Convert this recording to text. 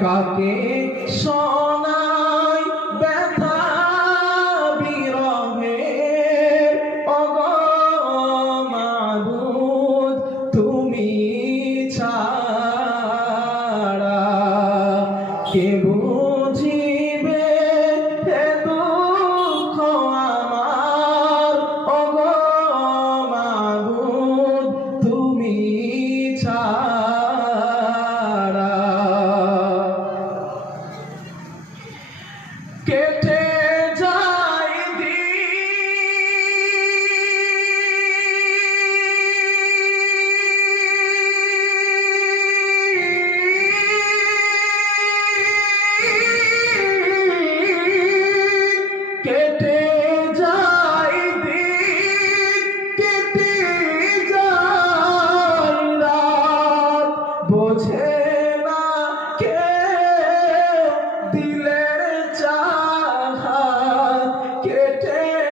কাকে শোনাই ব্যথা বিরহে? ওগো মাবুদ তুমি ছাড়া কে কেটে যায় দিন, কেটে যায় রাত, বোঝে